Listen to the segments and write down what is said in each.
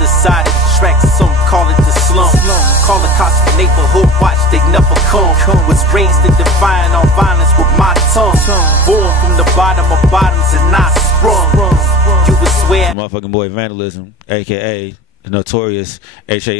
decided to track, some call it the slum. Call the cops for neighborhood watch, they never come. Was raised in defying all violence with my tongue. Born from the bottom of bottoms and I sprung. You would swear. Motherfucking boy Vandalism, aka the notorious Handsome.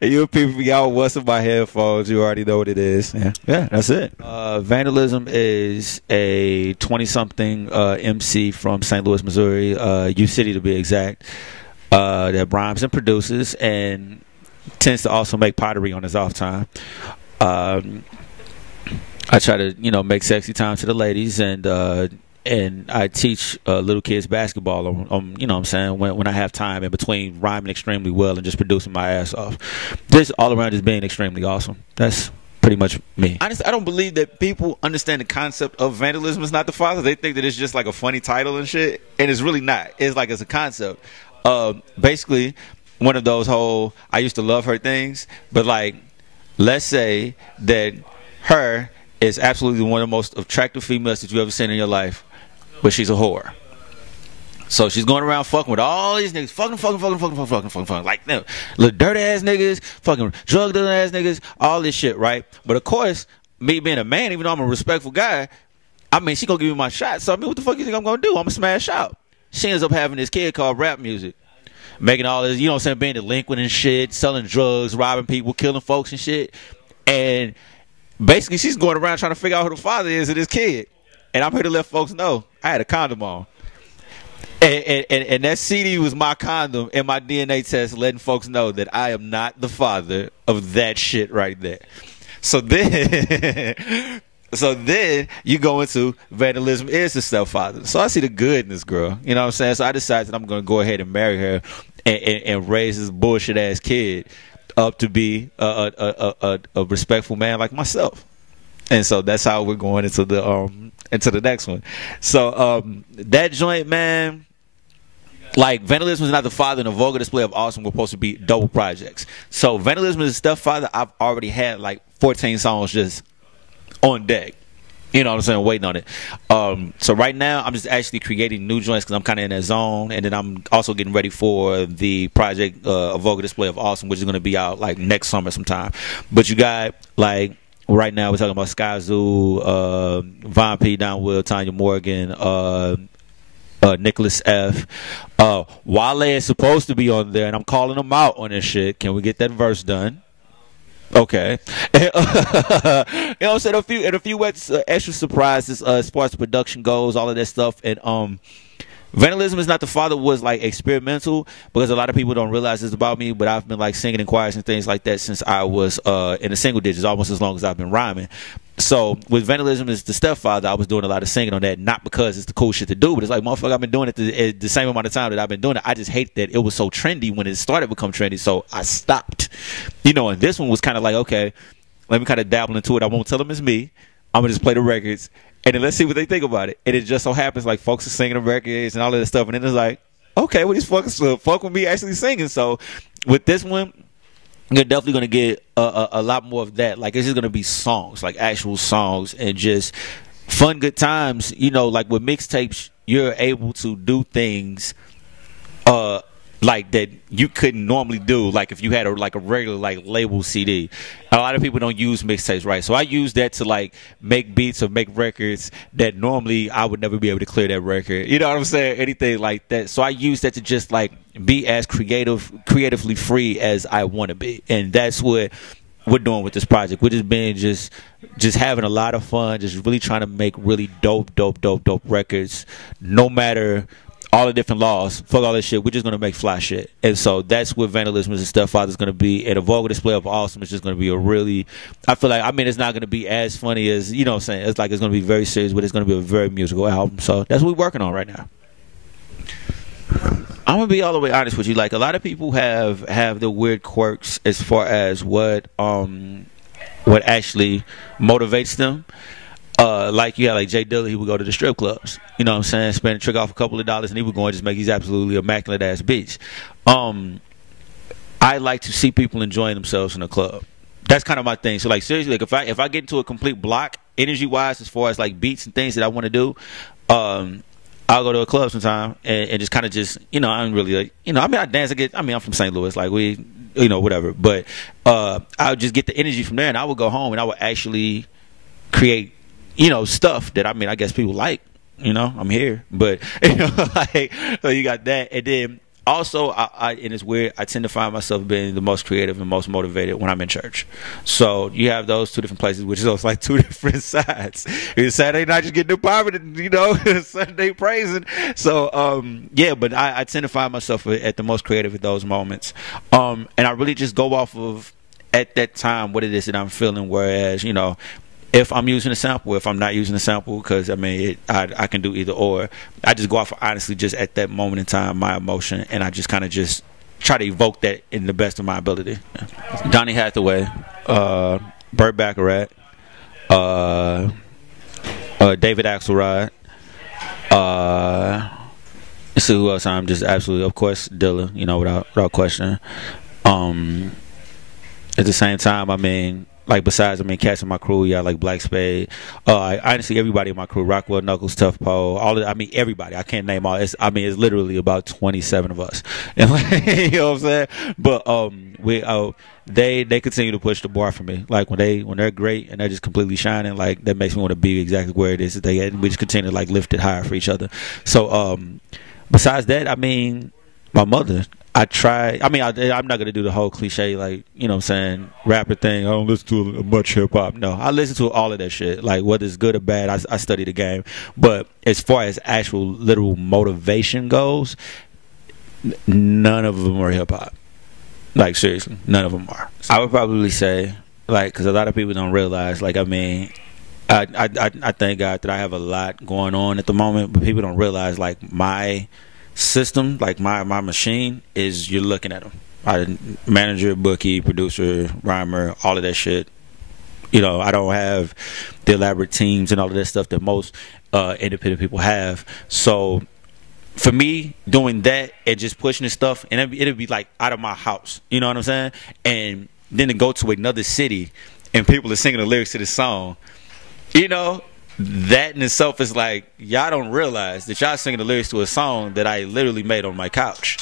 You people, y'all what's in my headphones, you already know what it is. Yeah, that's it. Vandalism is a 20-something MC from St. Louis, Missouri, U City to be exact, that rhymes and produces and tends to also make pottery on his off time. I try to, you know, make sexy time to the ladies, and I teach little kids basketball on you know what I'm saying, when I have time in between rhyming extremely well and just producing my ass off. Just all around just being extremely awesome. That's pretty much me. Honestly, I don't believe that people understand the concept of vandalism is not the father. They think that it's just like a funny title and shit, and it's really not. It's like it's a concept. Basically, one of those whole I used to love her things, but like, let's say that her is absolutely one of the most attractive females that you've ever seen in your life, but she's a whore. So she's going around fucking with all these niggas, fucking, like them, little dirty ass niggas, fucking drug dealing ass niggas, all this shit, right? But of course, me being a man, even though I'm a respectful guy, I mean, she gonna give me my shot. So I mean, what the fuck you think I'm gonna do? I'm gonna smash out. She ends up having this kid called rap music, making all this, you know what I'm saying, being delinquent and shit, selling drugs, robbing people, killing folks and shit, and basically, she's going around trying to figure out who the father is of this kid. And I'm here to let folks know I had a condom on. And that CD was my condom and my DNA test letting folks know that I am not the father of that shit right there. So then, you go into vandalism is the stepfather. So I see the good in this girl. You know what I'm saying? So I decided that I'm going to go ahead and marry her and raise this bullshit ass kid up to be a respectful man like myself. And so that's how we're going into the next one. So that joint, man, like Vandalism is not the father, and a vulgar display of awesome were supposed to be double projects. So Vandalism is the stepfather. I've already had like 14 songs just on deck. You know what I'm saying? Waiting on it. So right now, I'm just actually creating new joints because I'm kind of in that zone. And then I'm also getting ready for the project, A Vulgar Display of Awesome, which is going to be out like next summer sometime. But you got like, right now we're talking about Sky Zoo, Von P, Don Will, Tanya Morgan, Nicholas F. Wale is supposed to be on there, and I'm calling him out on this shit. Can we get that verse done? Okay. You know what I'm saying? A few extra surprises as far as the production goes, all of that stuff. And Vandalism is not the father was like experimental because a lot of people don't realize this about me, but I've been like singing in choirs and things like that since I was in the single digits, almost as long as I've been rhyming. So with Vandalism is the stepfather, I was doing a lot of singing on that, not because it's the cool shit to do, but it's like, motherfucker, I've been doing it the same amount of time that I've been doing it. I just hate that it was so trendy when it started to become trendy, so I stopped. You know, and this one was kind of like, okay, let me kind of dabble into it. I won't tell them it's me. I'm going to just play the records, and then let's see what they think about it. And it just so happens like folks are singing the records and all of that stuff, and then it's like, okay, well, these fuckers fuck with me actually singing. So with this one, you're definitely going to get a lot more of that. Like, it's just going to be songs, like actual songs, and just fun, good times. You know, like with mixtapes, you're able to do things like that you couldn't normally do, like if you had a regular like label CD. A lot of people don't use mixtapes, right? So I use that to like make beats or make records that normally I would never be able to clear that record. You know what I'm saying? Anything like that. So I use that to just like be as creatively free as I want to be, and that's what we're doing with this project. We're just being just having a lot of fun, just really trying to make really dope records, no matter all the different laws. Fuck all this shit. We're just going to make fly shit. And so that's what Vandalism as a stepfather is going to be. And A Vulgar Display of Awesome is just going to be a really, I feel like, I mean, it's not going to be as funny as, you know what I'm saying, it's like it's going to be very serious, but it's going to be a very musical album. So that's what we're working on right now. I'm going to be all the way honest with you. Like, a lot of people have the weird quirks as far as what actually motivates them. Like you had like Jay Dilla, he would go to the strip clubs, you know what I'm saying, spend a trick off a couple of dollars, and he would go and just make these absolutely immaculate ass beats. I like to see people enjoying themselves in a club. That's kind of my thing. So like, seriously, like if I get into a complete block energy wise as far as like beats and things that I want to do, I'll go to a club sometime and just kind of just, you know, I'm really like, you know, I mean, I dance again. I mean, I'm from St. Louis, like we, you know, whatever. But I would just get the energy from there, and I would go home and I would actually create, you know, stuff that, I mean, I guess people like. You know, I'm here, but you know, like, so you got that, and then also, and it's weird, I tend to find myself being the most creative and most motivated when I'm in church. So you have those two different places, which is also like two different sides. It's Saturday night, just getting empowered, and you know, Sunday praising. So yeah, but I tend to find myself at the most creative at those moments, and I really just go off of at that time what it is that I'm feeling. Whereas, you know, if I'm using a sample, if I'm not using a sample, because I mean, I can do either or. I just go off of honestly just at that moment in time, my emotion, and I just kind of just try to evoke that in the best of my ability. Yeah. Donny Hathaway, Burt Bacharach, David Axelrod. Let's see who else I'm just absolutely, of course, Dilla, you know, without question. At the same time, I mean, like, besides, I mean, cats in my crew, yeah, like Black Spade. Honestly, everybody in my crew, Rockwell, Knuckles, Tough Poe, I mean, everybody. I can't name all. It's literally about 27 of us. And like, you know what I'm saying? But they continue to push the bar for me. Like, when they're great and they're just completely shining, like, that makes me want to be exactly where it is that they at. And we just continue to like lift it higher for each other. So besides that, I mean, my mother. I'm not going to do the whole cliche, like, you know what I'm saying, rapper thing. I don't listen to much hip-hop. No, I listen to all of that shit. Like, whether it's good or bad, I study the game. But as far as actual literal motivation goes, none of them are hip-hop. Like, seriously, none of them are. I would probably say, like, because a lot of people don't realize, like, I mean, I thank God that I have a lot going on at the moment, but people don't realize, like, my system, like my machine is, you're looking at them. I manager, bookie, producer, rhymer, all of that shit. You know, I don't have the elaborate teams and all of that stuff that most independent people have. So for me, doing that and just pushing this stuff, and it'd be like out of my house, you know what I'm saying? And then to go to another city and people are singing the lyrics to this song, you know, that in itself is like, y'all don't realize that y'all singing the lyrics to a song that I literally made on my couch.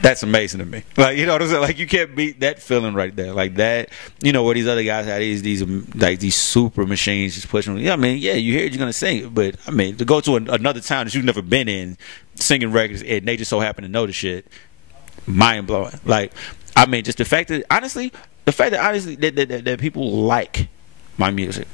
That's amazing to me. Like, you know what I'm saying? Like, you can't beat that feeling right there. Like that, you know, where these other guys had these super machines just pushing. Yeah, I mean, yeah, you hear it, you're gonna sing it, but I mean, to go to another town that you've never been in, singing records, and they just so happen to know the shit, mind blowing. Like, I mean, just the fact that honestly that people like my music.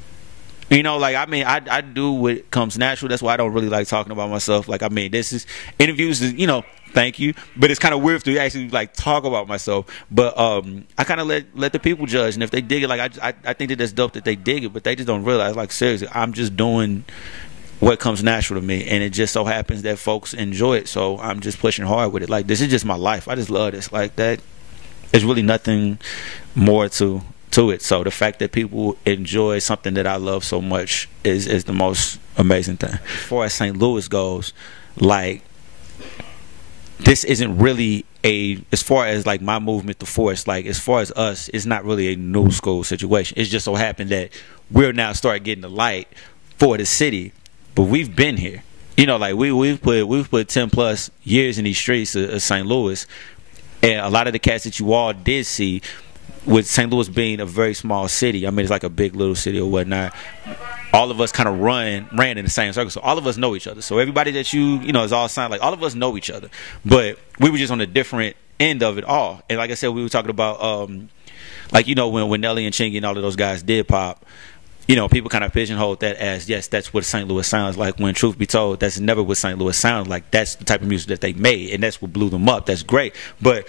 You know, like, I mean, I do what comes natural. That's why I don't really like talking about myself. Like, I mean, this is interviews, you know, thank you, but it's kind of weird to actually like talk about myself. But I kind of let the people judge, and if they dig it, like, I think that's dope that they dig it, but they just don't realize, like, seriously, I'm just doing what comes natural to me, and it just so happens that folks enjoy it, so I'm just pushing hard with it. Like, this is just my life. I just love this. Like, that, there's really nothing more to it. So the fact that people enjoy something that I love so much is the most amazing thing. As far as St. Louis goes, like, this isn't really as far as like my movement, the force, like, as far as us, it's not really a new school situation. It's just so happened that we're now starting getting the light for the city, but we've been here. You know, like, we've put 10 plus years in these streets of St. Louis, and a lot of the cats that you all did see, with St. Louis being a very small city, I mean, it's like a big little city or whatnot, all of us kind of ran in the same circle. So all of us know each other. So everybody that you know, is all signed, like, all of us know each other. But we were just on a different end of it all. And like I said, we were talking about, like, you know, when Nelly and Chingy and all of those guys did pop, you know, people kind of pigeonholed that as, yes, that's what St. Louis sounds like. When truth be told, that's never what St. Louis sounds like. That's the type of music that they made, and that's what blew them up. That's great. But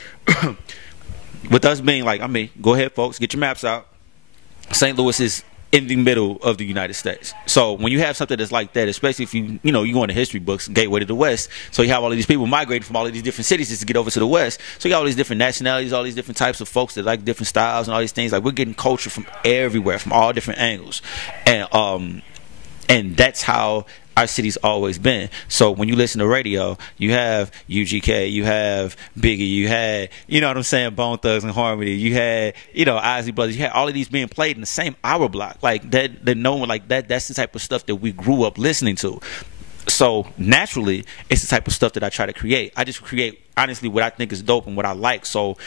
with us being like, I mean, go ahead, folks, get your maps out. St. Louis is in the middle of the United States. So when you have something that's like that, especially if you go into history books, Gateway to the West, so you have all of these people migrating from all of these different cities just to get over to the West. So you got all these different nationalities, all these different types of folks that like different styles and all these things. Like, we're getting culture from everywhere, from all different angles. And that's how our city's always been. So when you listen to radio, you have UGK, you have Biggie, you had, you know what I'm saying, Bone Thugs and Harmony, you had, you know, Isley Brothers, you had all of these being played in the same hour block. Like, that no one, like, that's the type of stuff that we grew up listening to. So naturally, it's the type of stuff that I try to create. I just create honestly what I think is dope and what I like. So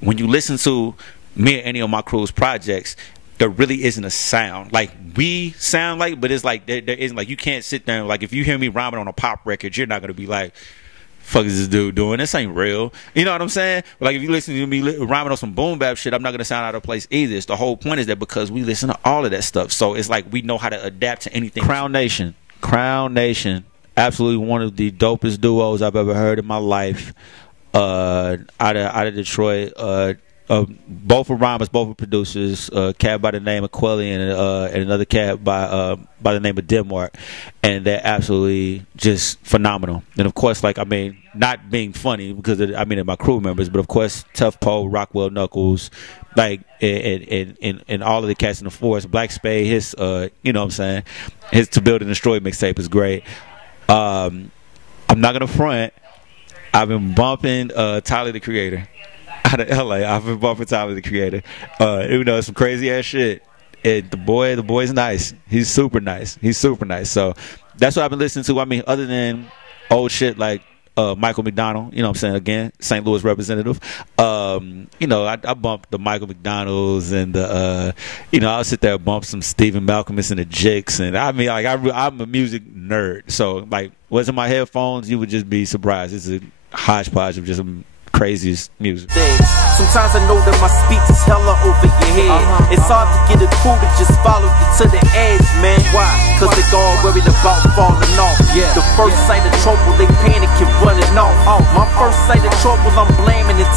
when you listen to me or any of my crew's projects, there really isn't a sound like we sound like, but it's like there isn't, like, you can't sit there and, like, if you hear me rhyming on a pop record, you're not gonna be like, fuck is this dude doing? This ain't real. You know what I'm saying? But like, if you listen to me rhyming on some boom bap shit, I'm not gonna sound out of place either. It's the whole point is that because we listen to all of that stuff, so it's like we know how to adapt to anything. Crown Nation, absolutely one of the dopest duos I've ever heard in my life. Out of Detroit. Both are rhymers, both are producers. A cat by the name of Quelly and another cat by the name of Denmark, and they're absolutely just phenomenal. And of course, like, I mean, not being funny because I mean, they're my crew members, but of course, Tough Poe, Rockwell Knuckles, like, and all of the cats in the force. Black Spade, his you know what I'm saying, his To Build and Destroy mixtape is great. I'm not gonna front. I've been bumping Tyler the Creator out of LA. I've been bumping Tyler the Creator. Even though it's some crazy ass shit. The boy's nice. He's super nice. So that's what I've been listening to. I mean, other than old shit like Michael McDonald, you know what I'm saying, again, St. Louis representative. You know, I bumped the Michael McDonald's and the you know, I'll sit there and bump some Stephen Malcolmus and the Jicks, and I mean, like, I'm a music nerd. So like, what's in my headphones, you would just be surprised. It's a hodgepodge of just craziest music. Sometimes I know that my speech is hella over your head. It's hard to get a crew to just follow you to the edge, man. Why? Cause they all worried about falling off. The first sight of trouble, they panic and running off. My first sight of trouble, I'm blaming it to